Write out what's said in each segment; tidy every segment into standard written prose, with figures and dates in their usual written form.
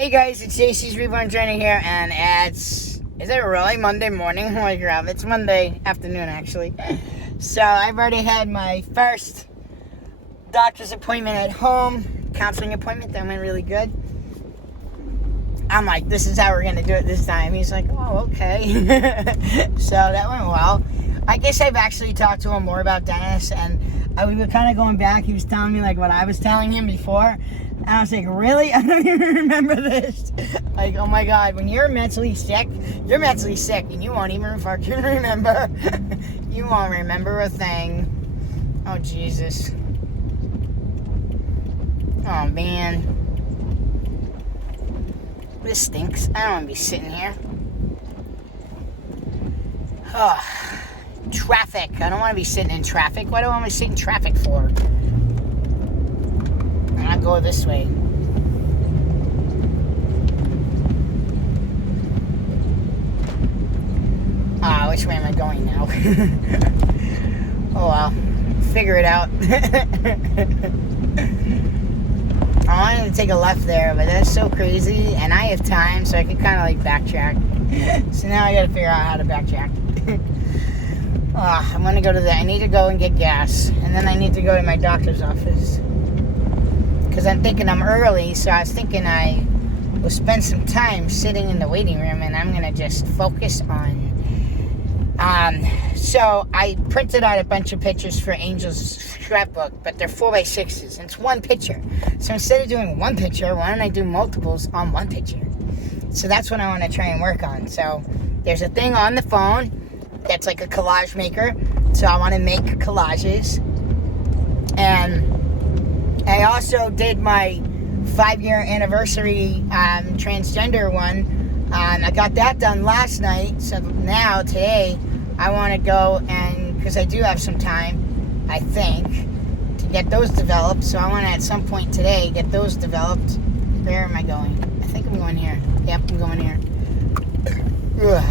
Hey guys, it's JC's Reborn Journey here, and is it really Monday morning? Holy crap, it's Monday afternoon actually. So I've already had my first doctor's appointment at home, counseling appointment. That went really good. I'm like, this is how we're gonna do it this time. He's like, oh, okay. So that went well. I guess I've actually talked to him more about Dennis, and we were kind of going back. He was telling me like what I was telling him before. And I was like, really? I don't even remember this. Like, oh my God, when you're mentally sick, and you won't even fucking remember. You won't remember a thing. Oh, Jesus. Oh, man. This stinks. I don't want to be sitting here. Oh, traffic. I don't want to be sitting in traffic. What do I want to sit in traffic for? I'll go this way. Which way am I going now? Oh well, figure it out. I wanted to take a left there, but that's so crazy, and I have time, so I can kind of like backtrack. So now I gotta figure out how to backtrack. I'm gonna go to I need to go and get gas, and then I need to go to my doctor's office. Because I'm thinking I'm early, so I was thinking I will spend some time sitting in the waiting room, and I'm going to just focus on... So I printed out a bunch of pictures for Angel's scrapbook, but they're 4x6s, and it's one picture. So instead of doing one picture, why don't I do multiples on one picture? So that's what I want to try and work on. So there's a thing on the phone that's like a collage maker, so I want to make collages. And I also did my 5-year anniversary transgender one. I got that done last night. So now, today, I want to go and, because I do have some time, I think, to get those developed. So I want to, at some point today, get those developed. Where am I going? I think I'm going here. Yep, I'm going here. Ugh.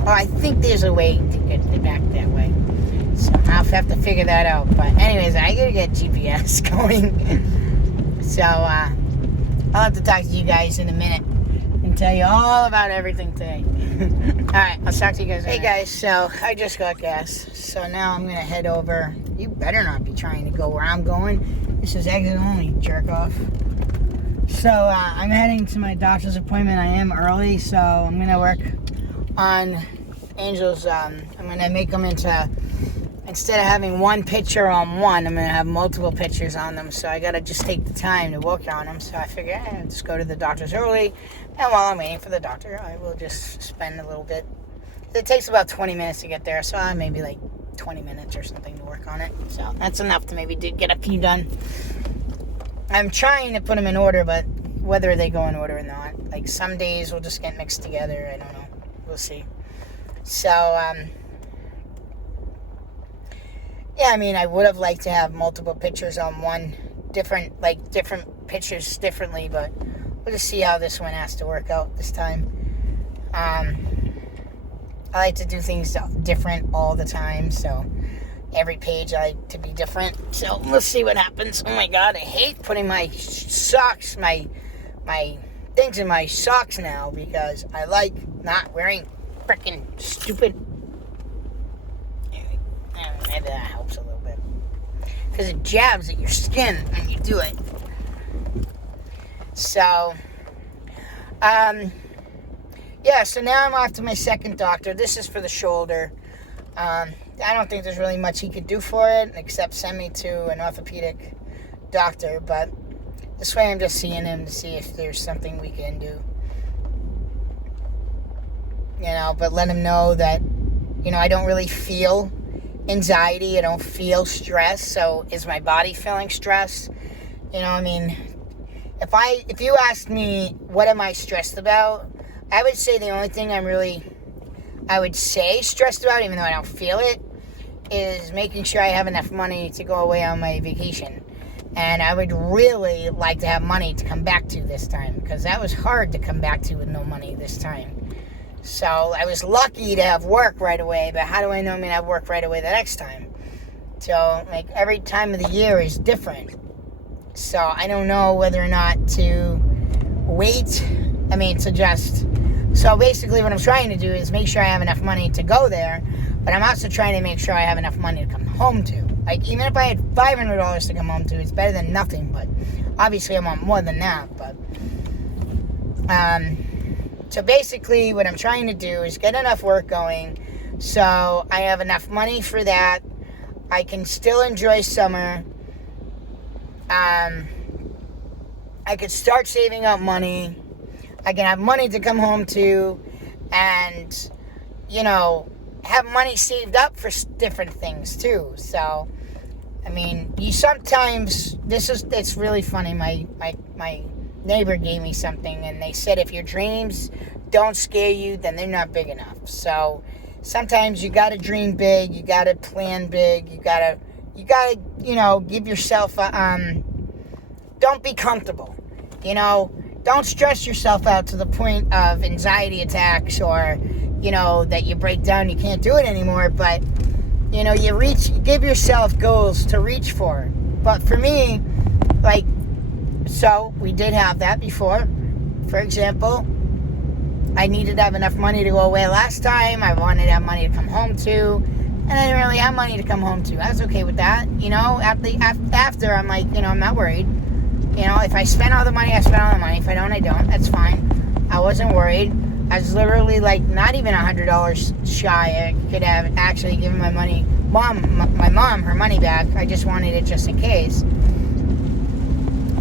Oh, I think there's a way to get back that way. So I'll have to figure that out. But anyways, I gotta get GPS going. So I'll have to talk to you guys in a minute and tell you all about everything today. Alright, I'll talk to you guys later. Hey guys, so I just got gas. So now I'm gonna head over. You better not be trying to go where I'm going. This is exit only, jerk off. So I'm heading to my doctor's appointment. I am early, so I'm gonna work on Angel's. I'm gonna make them into... Instead of having one picture on one, I'm going to have multiple pictures on them. So I got to just take the time to work on them. So I figure I'll just go to the doctor's early. And while I'm waiting for the doctor, I will just spend a little bit. It takes about 20 minutes to get there. So maybe like 20 minutes or something to work on it. So that's enough to maybe get a few done. I'm trying to put them in order, but whether they go in order or not. Like some days will just get mixed together. I don't know. We'll see. So, yeah, I mean, I would have liked to have multiple pictures on one, different pictures differently, but we'll just see how this one has to work out this time. I like to do things different all the time, so every page I like to be different. So let's see what happens. Oh my God, I hate putting my socks, my things in my socks now, because I like not wearing freaking stupid... Maybe that helps a little bit. Because it jabs at your skin when you do it. So, yeah, so now I'm off to my second doctor. This is for the shoulder. I don't think there's really much he could do for it, except send me to an orthopedic doctor. But this way I'm just seeing him to see if there's something we can do. You know, but let him know that, you know, I don't really feel anxiety. I don't feel stress. So is my body feeling stress? You know, I mean, if you asked me what am I stressed about, I would say the only thing I would say stressed about, even though I don't feel it, is making sure I have enough money to go away on my vacation. And I would really like to have money to come back to this time, because that was hard to come back to with no money this time. So I was lucky to have work right away, but how do I know I'm going to have work right away the next time? So, like, every time of the year is different. So I don't know whether or not to wait. I mean, to just... So basically what I'm trying to do is make sure I have enough money to go there, but I'm also trying to make sure I have enough money to come home to. Like, even if I had $500 to come home to, it's better than nothing, but obviously I want more than that, but... So basically what I'm trying to do is get enough work going so I have enough money for that. I can still enjoy summer. I could start saving up money. I can have money to come home to and, you know, have money saved up for different things too. So, I mean, you sometimes, it's really funny. My neighbor gave me something and they said if your dreams don't scare you, then they're not big enough. So sometimes you gotta dream big, you gotta plan big, you gotta, you know, give yourself don't be comfortable, you know, don't stress yourself out to the point of anxiety attacks or, you know, that you break down, you can't do it anymore, but, you know, you give yourself goals to reach for. But for me, like, so we did have that before. For example, I needed to have enough money to go away last time. I wanted to have money to come home to, and I didn't really have money to come home to. I was okay with that, you know. After I'm like, you know, I'm not worried. You know, if I spend all the money, I spend all the money. If I don't, I don't. That's fine. I wasn't worried. I was literally like not even $100 shy. I could have actually given my mom her money back. I just wanted it just in case.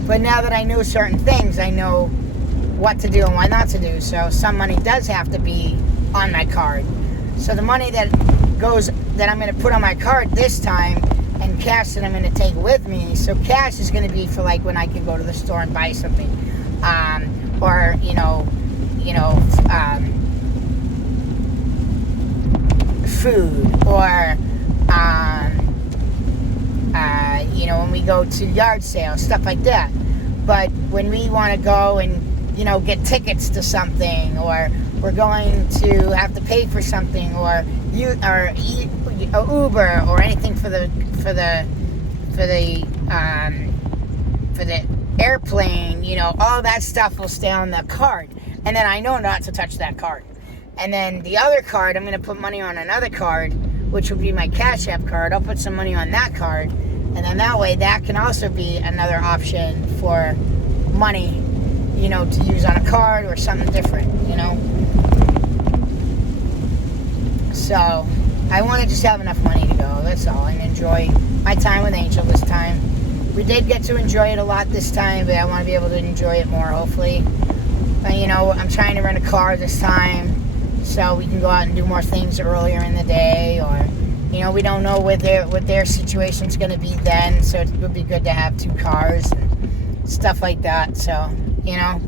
But now that I know certain things, I know what to do and what not to do. So some money does have to be on my card. So the money that I'm going to put on my card this time, and cash that I'm going to take with me. So cash is going to be for like when I can go to the store and buy something, or food, or you know, when we go to yard sales, stuff like that. But when we want to go and, you know, get tickets to something, or we're going to have to pay for something, or Uber or anything for the airplane, you know, all that stuff will stay on the card, and then I know not to touch that card. And then the other card, I'm going to put money on another card, which will be my Cash App card. I'll put some money on that card, and then that way that can also be another option for money, you know, to use on a card or something different, you know. So I want to just have enough money to go, that's all, and enjoy my time with Angel this time. We did get to enjoy it a lot this time, but I want to be able to enjoy it more, hopefully. But, you know, I'm trying to rent a car this time so we can go out and do more things earlier in the day, or, you know, we don't know what their situation's going to be then, so it would be good to have two cars and stuff like that. So, you know,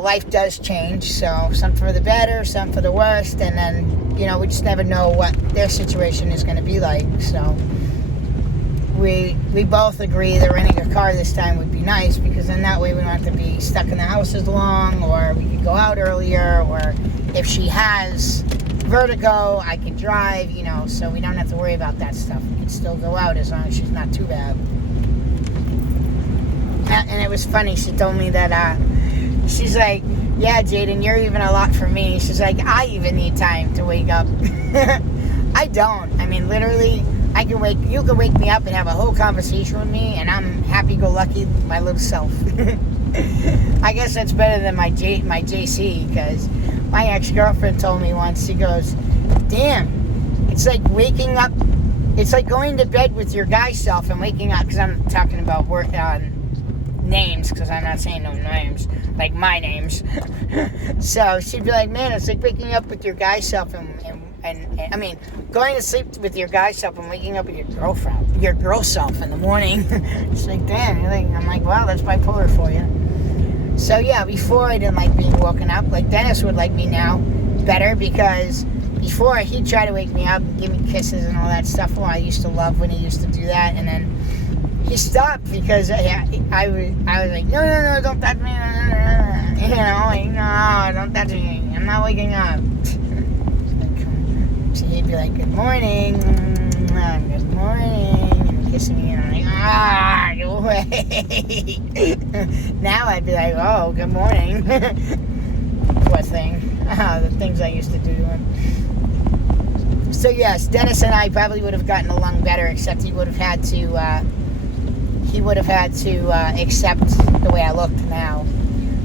life does change, so some for the better, some for the worst, and then, you know, we just never know what their situation is going to be like. So we both agree that renting a car this time would be nice, because then that way we don't have to be stuck in the house as long, or we could go out earlier, or if she has vertigo, I can drive, you know, so we don't have to worry about that stuff. We can still go out as long as she's not too bad. And it was funny, she told me that, she's like, yeah, Jaden, you're even a lot for me. She's like, I even need time to wake up. I don't. I mean, literally, you can wake me up and have a whole conversation with me, and I'm happy-go-lucky, my little self. I guess that's better than my JC, because my ex-girlfriend told me once, she goes, damn, it's like waking up, it's like going to bed with your guy self and waking up, because I'm talking about names, because I'm not saying no names, like my names. So she'd be like, man, it's like waking up with your guy self and I mean, going to sleep with your guy self and waking up with your girl self in the morning. It's like, damn. I'm like, wow, that's bipolar for you. So yeah, before I didn't like being woken up. Like Dennis would like me now better, because before he'd try to wake me up and give me kisses and all that stuff. Well, I used to love when he used to do that, and then he stopped because I was like, no, don't touch me. You know, like, no, don't touch me. I'm not waking up. So he'd be like, good morning, and kissing me, and I'm like, way. Now I'd be like, oh, good morning. Poor thing. The things I used to do to him. So yes, Dennis and I probably would have gotten along better, except he would have had to accept the way I looked now.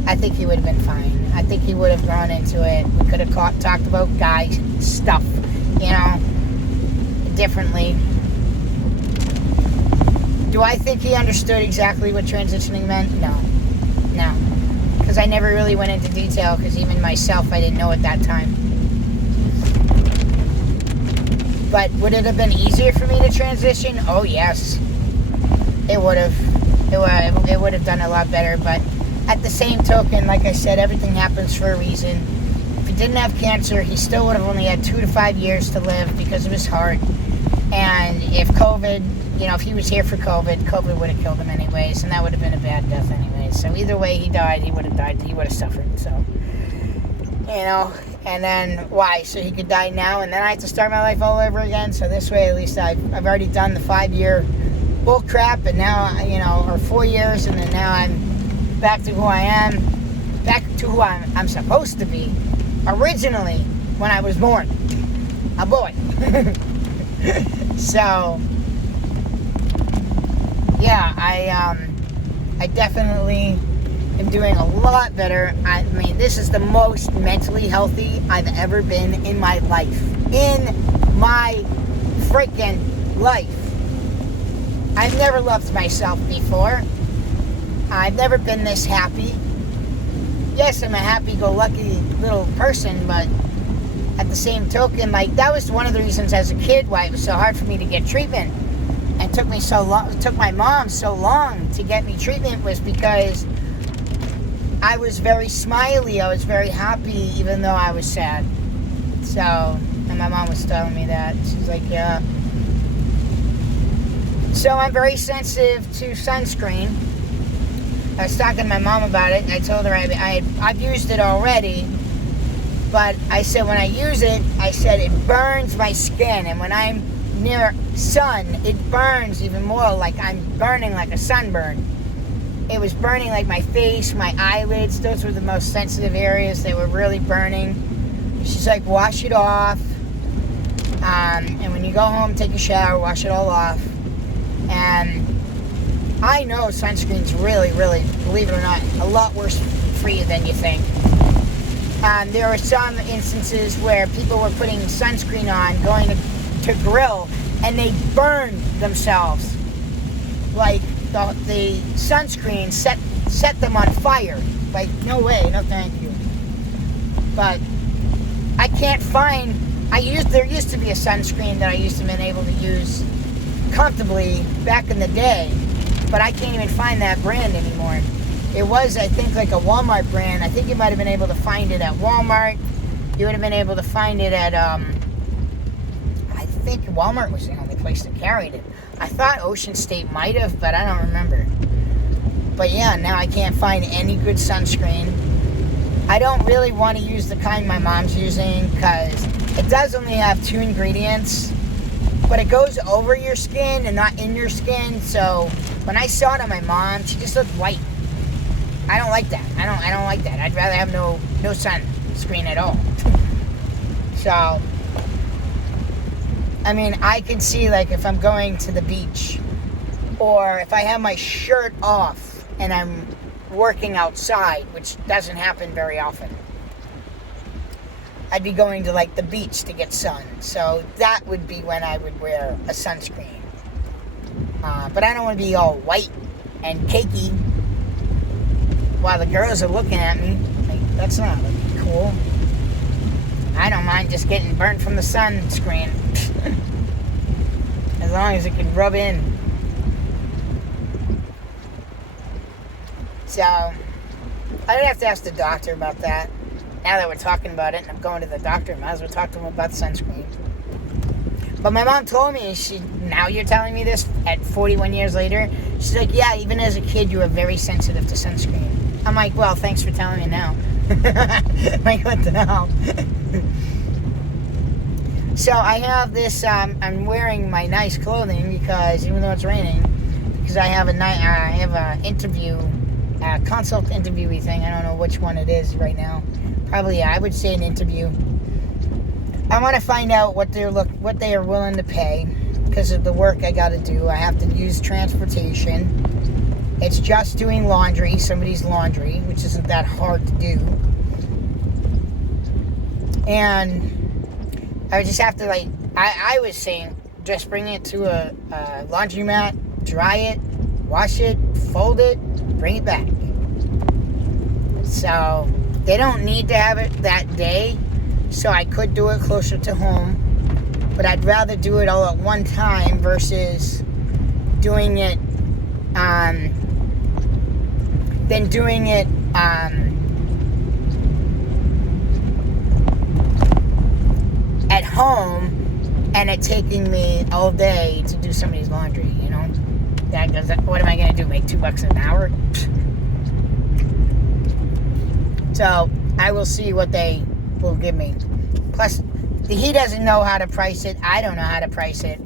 I think he would have been fine. I think he would have grown into it. We could have talked about guy stuff, differently. Do I think he understood exactly what transitioning meant? No. Because I never really went into detail, because even myself, I didn't know at that time. But would it have been easier for me to transition? Oh, yes. It would have. It would have done a lot better, but at the same token, like I said, everything happens for a reason. If he didn't have cancer, he still would have only had 2 to 5 years to live because of his heart. And if COVID, if he was here for COVID would have killed him anyways, and that would have been a bad death anyways. So either way he died, he would have died, he would have suffered. So, and then why? So he could die now, and then I have to start my life all over again. So this way, at least I've already done the 5-year bull crap, and now, or 4 years, and then now I'm back to who I am, back to who I'm supposed to be, originally, when I was born, a boy. So, yeah, I definitely am doing a lot better. I mean, this is the most mentally healthy I've ever been in my life. In my freaking life. I've never loved myself before. I've never been this happy. Yes, I'm a happy-go-lucky little person, but at the same token, that was one of the reasons as a kid why it was so hard for me to get treatment. And took my mom so long to get me treatment, was because I was very smiley. I was very happy, even though I was sad. So, and my mom was telling me that. She's like, yeah. So I'm very sensitive to sunscreen. I was talking to my mom about it, and I told her I've used it already, but I said when I use it, it burns my skin, and when I'm near sun, it burns even more, like I'm burning like a sunburn. It was burning like my face, my eyelids, those were the most sensitive areas. They were really burning. She's like, wash it off, and when you go home, take a shower, wash it all off. And I know sunscreen's really, really, believe it or not, a lot worse for you than you think. There are some instances where people were putting sunscreen on, going to grill, and they burned themselves. Like, the sunscreen set them on fire. Like, no way, no thank you. But I can't find, there used to be a sunscreen that I used to have been able to use comfortably back in the day, but I can't even find that brand anymore. It was, I think, like a Walmart brand. I think you might have been able to find it at Walmart. You would have been able to find it at, I think Walmart was the only place that carried it. I thought Ocean State might have, but I don't remember. But yeah, now I can't find any good sunscreen. I don't really want to use the kind my mom's using, because it does only have 2 ingredients. But it goes over your skin and not in your skin. So when I saw it on my mom, she just looked white. I don't like that. I don't like that. I'd rather have no sunscreen at all. So, I mean, I can see, like, if I'm going to the beach, or if I have my shirt off and I'm working outside, which doesn't happen very often, I'd be going to, like, the beach to get sun. So that would be when I would wear a sunscreen. But I don't want to be all white and cakey while the girls are looking at me. Like, that's not cool. I don't mind just getting burnt from the sunscreen. As long as it can rub in. So, I'd have to ask the doctor about that. Now that we're talking about it and I'm going to the doctor, I might as well talk to him about sunscreen. But my mom told me, now you're telling me this at 41 years later? She's like, yeah, even as a kid, you were very sensitive to sunscreen. I'm like, well, thanks for telling me now. Like, what the hell? So I have this, I'm wearing my nice clothing because, even though it's raining, because I have a interview, a consult interviewee thing. I don't know which one it is right now. Probably, I would say an interview. I want to find out what they are willing to pay because of the work I got to do. I have to use transportation. It's just doing laundry, somebody's laundry, which isn't that hard to do. And I would just have to, like, I was saying, just bring it to a laundromat, dry it, wash it, fold it, bring it back. So they don't need to have it that day, so I could do it closer to home, but I'd rather do it all at one time versus doing it than doing it at home and it taking me all day to do somebody's laundry, you know? What am I going to do, make $2 an hour? So I will see what they will give me. Plus, he doesn't know how to price it. I don't know how to price it.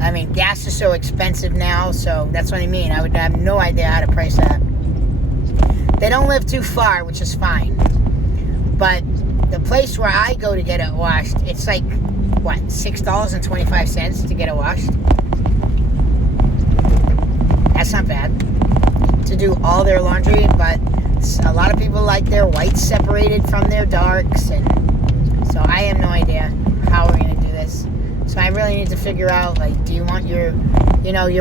I mean, gas is so expensive now, so that's what I mean. I would have no idea how to price that. They don't live too far, which is fine. But the place where I go to get it washed, it's like, what, $6.25 to get it washed? That's not bad. To do all their laundry, but a lot of people like their whites separated from their darks, and so I have no idea how we're going to do this. So I really need to figure out, like, do you want your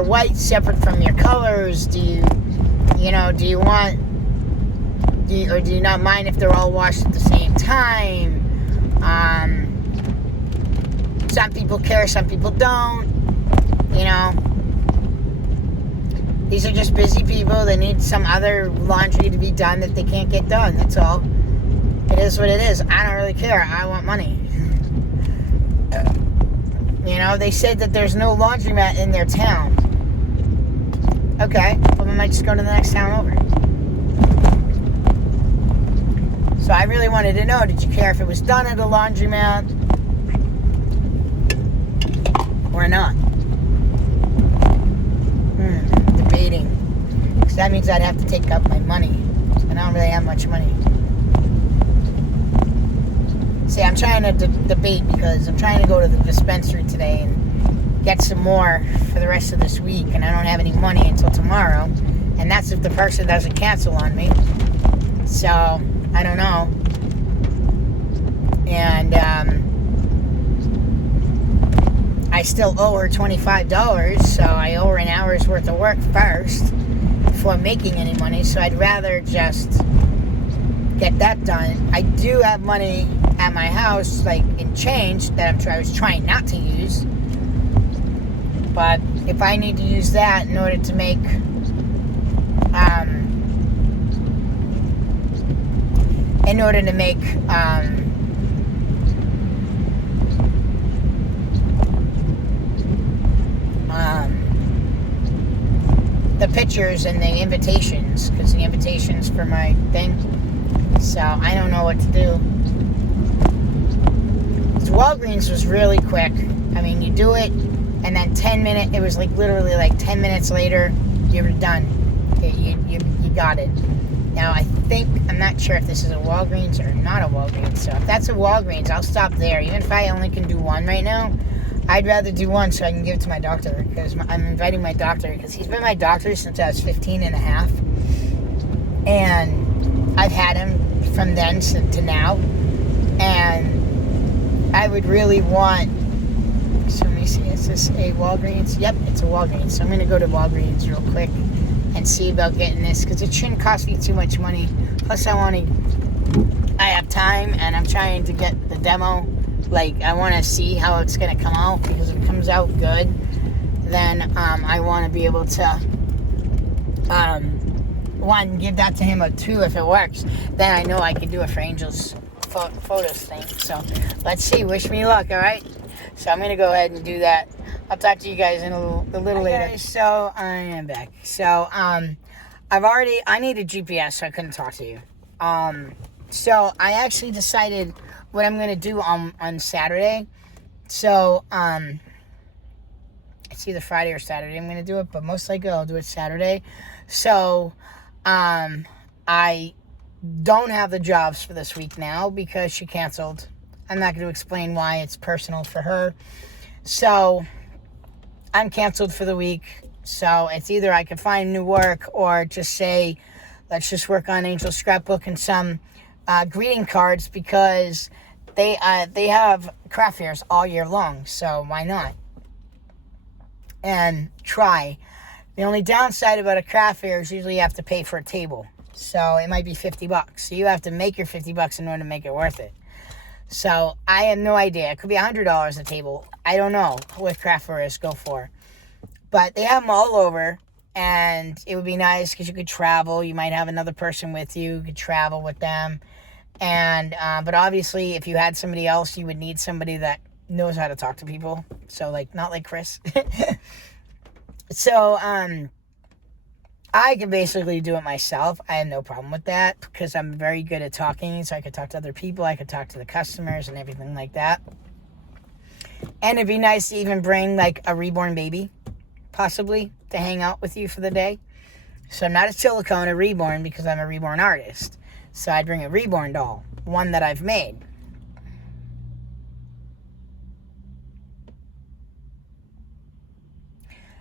whites separate from your colors? Do you not mind if they're all washed at the same time? Some people care, some people don't. You know, these are just busy people. They need some other laundry to be done that they can't get done. That's all. It is what it is. I don't really care. I want money. You know, they said that there's no laundromat in their town. Okay, well, then I just go to the next town over. So I really wanted to know, did you care if it was done at a laundromat or not? Debating. Because that means I'd have to take up my money. And I don't really have much money. See, I'm trying to debate because I'm trying to go to the dispensary today and get some more for the rest of this week, and I don't have any money until tomorrow, and that's if the person doesn't cancel on me. So, I don't know. And, I still owe her $25, so I owe her an hour's worth of work first before making any money, so I'd rather just get that done. I do have money at my house, like in change, that I was trying not to use. But if I need to use that in order to make the pictures and the invitations, because the invitations for my thing. So I don't know what to do. Walgreens was really quick. I mean, you do it, and then it was like literally like 10 minutes later, you were done. Okay, you got it. Now, I'm not sure if this is a Walgreens or not a Walgreens. So if that's a Walgreens, I'll stop there. Even if I only can do one right now, I'd rather do one so I can give it to my doctor. Because I'm inviting my doctor, because he's been my doctor since I was 15 and a half. And I've had him from then to now. And I would really want, so let me see, is this a Walgreens? Yep, it's a Walgreens. So I'm going to go to Walgreens real quick and see about getting this, because it shouldn't cost me too much money. Plus I have time, and I'm trying to get the demo. Like, I want to see how it's going to come out, because if it comes out good, then I want to be able to, one, give that to him, or two, if it works, then I know I can do it for Angel's photos thing. So let's see. Wish me luck. All right. So I'm gonna go ahead and do that. I'll talk to you guys in a little later. Guys, so I am back. So I need a GPS, so I couldn't talk to you. So I actually decided what I'm going to do on Saturday. So, it's either Friday or Saturday I'm going to do it, but most likely I'll do it Saturday. So, I don't have the jobs for this week now because she canceled. I'm not going to explain why. It's personal for her. So, I'm canceled for the week. So, it's either I can find new work or just say, let's just work on Angel's Scrapbook and some greeting cards because they have craft fairs all year long. So, why not? And try. The only downside about a craft fair is usually you have to pay for a table. So it might be $50. So you have to make your $50 in order to make it worth it. So I have no idea. It could be $100 a table. I don't know what craft fairs go for. But they have them all over. And it would be nice because you could travel. You might have another person with you. You could travel with them. And but obviously if you had somebody else, you would need somebody that knows how to talk to people. So like not like Chris. So I can basically do it myself. I have no problem with that because I'm very good at talking. So I could talk to other people. I could talk to the customers and everything like that. And it'd be nice to even bring like a reborn baby, possibly, to hang out with you for the day. So I'm not a silicone, a reborn, because I'm a reborn artist. So I'd bring a reborn doll, one that I've made.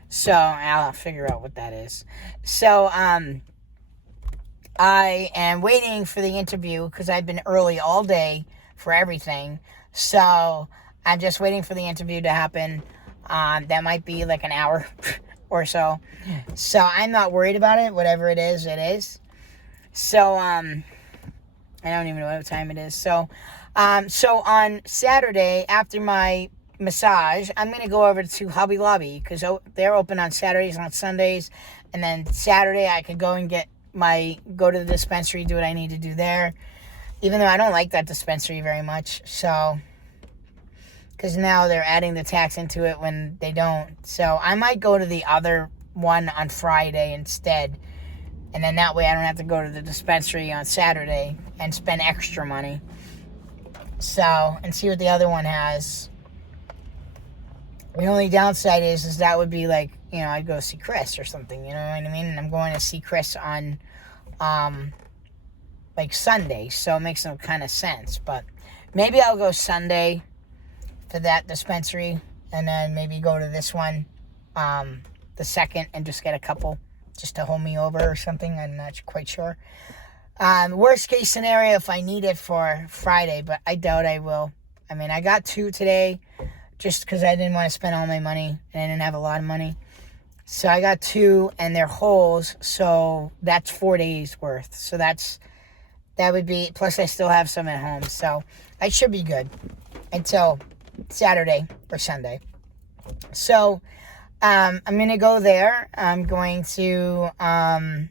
So I'll figure out what that is. So I am waiting for the interview because I've been early all day for everything. So I'm just waiting for the interview to happen. That might be like an hour or so. So I'm not worried about it. Whatever it is, it is. So I don't even know what time it is. So on Saturday after my massage, I'm going to go over to Hobby Lobby because they're open on Saturdays and on Sundays. And then Saturday I could go and go to the dispensary, do what I need to do there. Even though I don't like that dispensary very much. So, because now they're adding the tax into it when they don't. So I might go to the other one on Friday instead. And then that way I don't have to go to the dispensary on Saturday and spend extra money. So, and see what the other one has. The only downside is that would be like, I'd go see Chris or something, you know what I mean? And I'm going to see Chris on, like Sunday, so it makes some kind of sense. But maybe I'll go Sunday for that dispensary, and then maybe go to this one, the second, and just get a couple, just to hold me over or something. I'm not quite sure. Worst case scenario, if I need it for Friday, but I doubt I will. I mean, I got 2 today, just because I didn't want to spend all my money, and I didn't have a lot of money. So I got 2, and they're holes, so that's 4 days worth. So that would be, plus I still have some at home, so I should be good until Saturday or Sunday. So I'm going to go there. I'm going to, so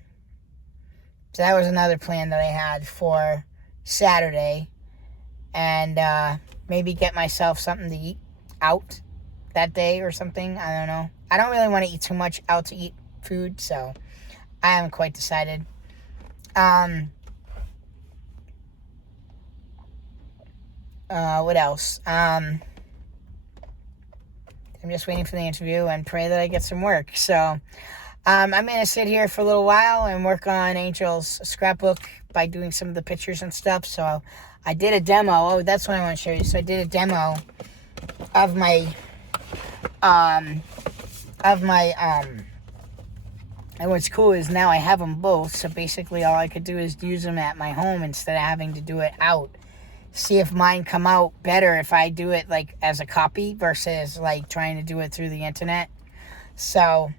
that was another plan that I had for Saturday, and maybe get myself something to eat out that day or something. I don't know. I don't really want to eat too much out to eat food, so I haven't quite decided. What else? I'm just waiting for the interview and pray that I get some work. So I'm going to sit here for a little while and work on Angel's scrapbook by doing some of the pictures and stuff. So I did a demo. Oh, that's what I want to show you. So I did a demo of my and what's cool is now I have them both. So basically all I could do is use them at my home instead of having to do it out. See if mine come out better if I do it like as a copy versus like trying to do it through the internet. So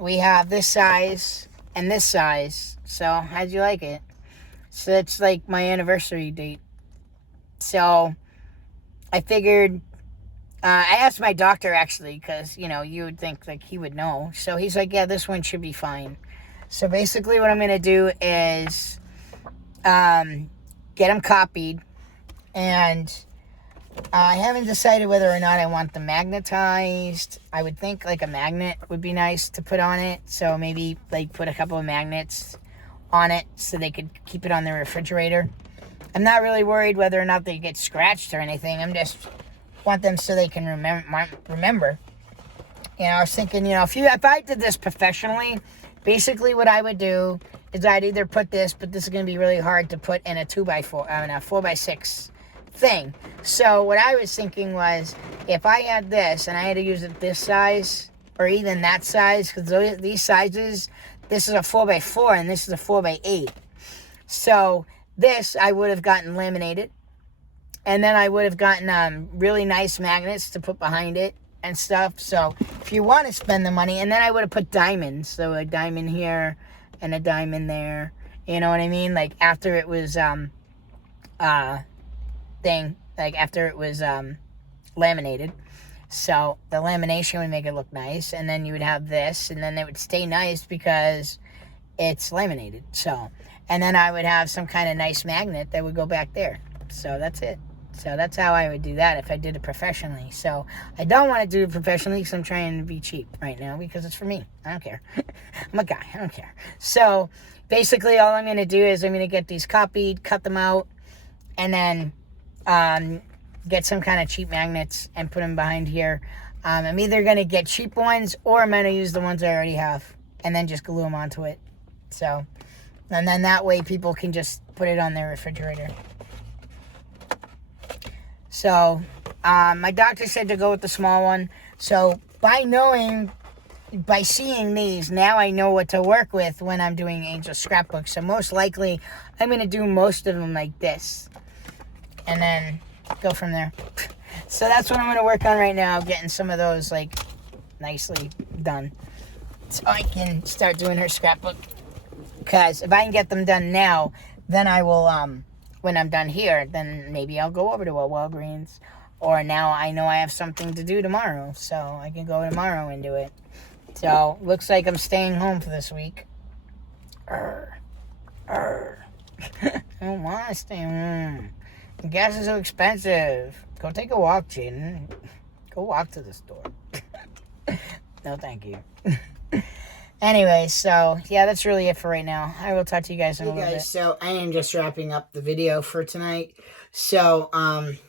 we have this size and this size. So how'd you like it? So it's like my anniversary date. So I figured, I asked my doctor actually, because, you would think like he would know. So he's like, yeah, this one should be fine. So basically what I'm going to do is get them copied and I haven't decided whether or not I want them magnetized. I would think like a magnet would be nice to put on it. So maybe like put a couple of magnets on it so they could keep it on the refrigerator. I'm not really worried whether or not they get scratched or anything. I'm just want them so they can remember. You know, I was thinking, you know, if I did this professionally, basically what I would do is I'd either put this, but this is going to be really hard to put in a 2x4, a 4x6 thing. So what I was thinking was, if I had this and I had to use it this size or even that size, because these sizes, this is a 4x4 and this is a 4x8. So this I would have gotten laminated, and then I would have gotten really nice magnets to put behind it and stuff. So if you want to spend the money, and then I would have put diamonds, so a diamond here and a diamond there. You know what I mean? Like after it was after it was laminated. So the lamination would make it look nice, and then you would have this, and then it would stay nice because it's laminated. So, and then I would have some kind of nice magnet that would go back there. So that's it. So that's how I would do that if I did it professionally. So I don't want to do it professionally because I'm trying to be cheap right now because it's for me. I don't care. I'm a guy. I don't care. So basically all I'm going to do is I'm going to get these copied, cut them out, and then get some kind of cheap magnets and put them behind here. I'm either going to get cheap ones or I'm going to use the ones I already have and then just glue them onto it. So, and then that way people can just put it on their refrigerator. So, my doctor said to go with the small one. So, by seeing these, now I know what to work with when I'm doing Angel Scrapbook. So, most likely, I'm going to do most of them like this. And then go from there. So, that's what I'm going to work on right now. Getting some of those, like, nicely done. So, I can start doing her scrapbook. Because if I can get them done now, then I will, when I'm done here, then maybe I'll go over to a Walgreens. Or now I know I have something to do tomorrow, so I can go tomorrow and do it. So, looks like I'm staying home for this week. I don't want to stay home. Gas is so expensive. Go take a walk, Jaden. Go walk to the store. No, thank you. Anyway, so, yeah, that's really it for right now. I will talk to you guys in a little bit. So, I am just wrapping up the video for tonight. So,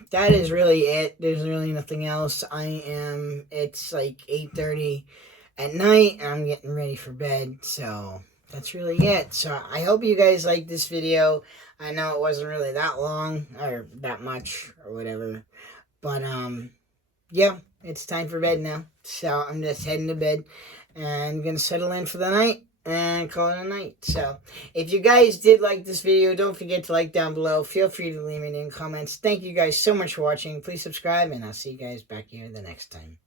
that is really it. There's really nothing else. It's like 8:30 at night, and I'm getting ready for bed. So, that's really it. So, I hope you guys liked this video. I know it wasn't really that long, or that much, or whatever. But, yeah, it's time for bed now. So, I'm just heading to bed. And I'm going to settle in for the night and call it a night. So, if you guys did like this video, don't forget to like down below. Feel free to leave it in comments. Thank you guys so much for watching. Please subscribe, and I'll see you guys back here the next time.